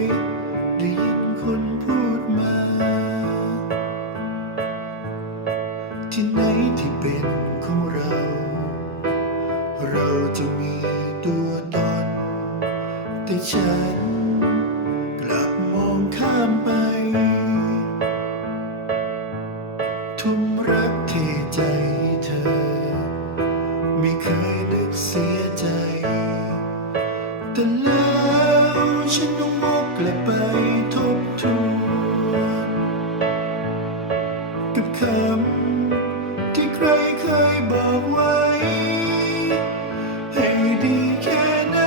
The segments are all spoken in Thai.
ยได้ยินคนพูดมา ที่ไหนที่เป็นของเรา เราจะมีตัวตน แต่ฉันกลับมองข้ามไป ทุ่มรักเทใจเธอ ไม่เคยนึกเสียใจ แต่แล้วฉันำที่ใครเคยบอกไว้ ให้ดีแค่ไหน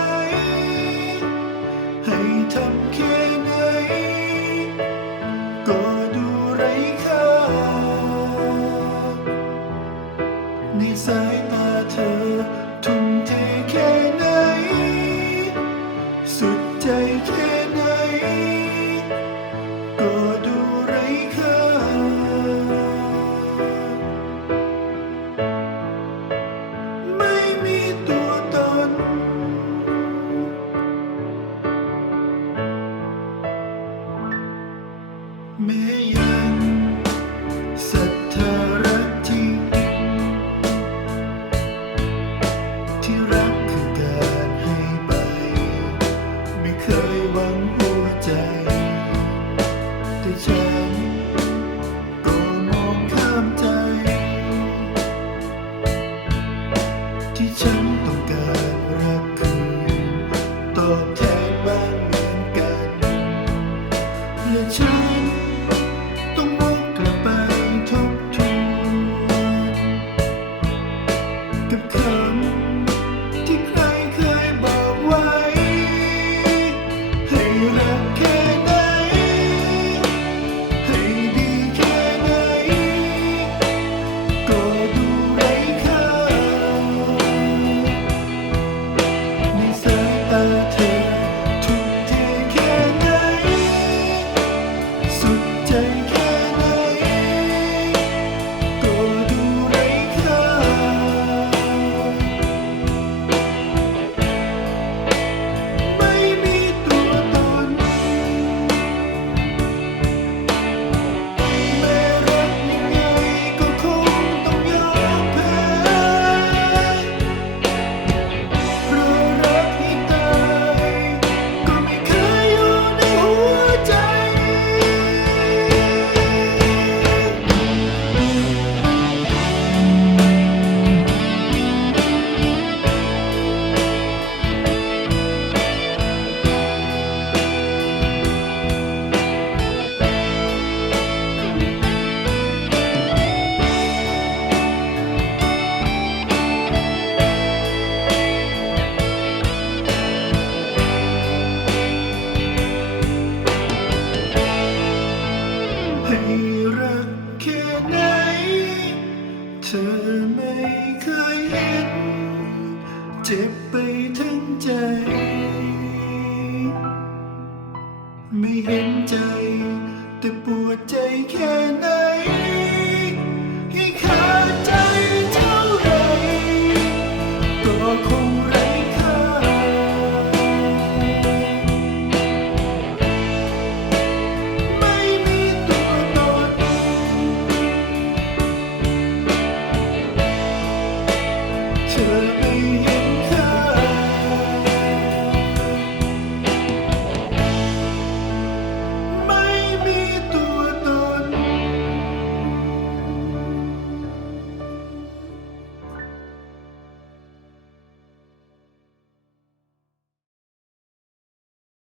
ให้ทำแค่ไหน ก็ดูไร้ค่า ในสายตาเธอ ทุ่มเทแค่ไหน สุดใจแค่ return. เจ็บไปทั้งใจ ไม่เห็นใจ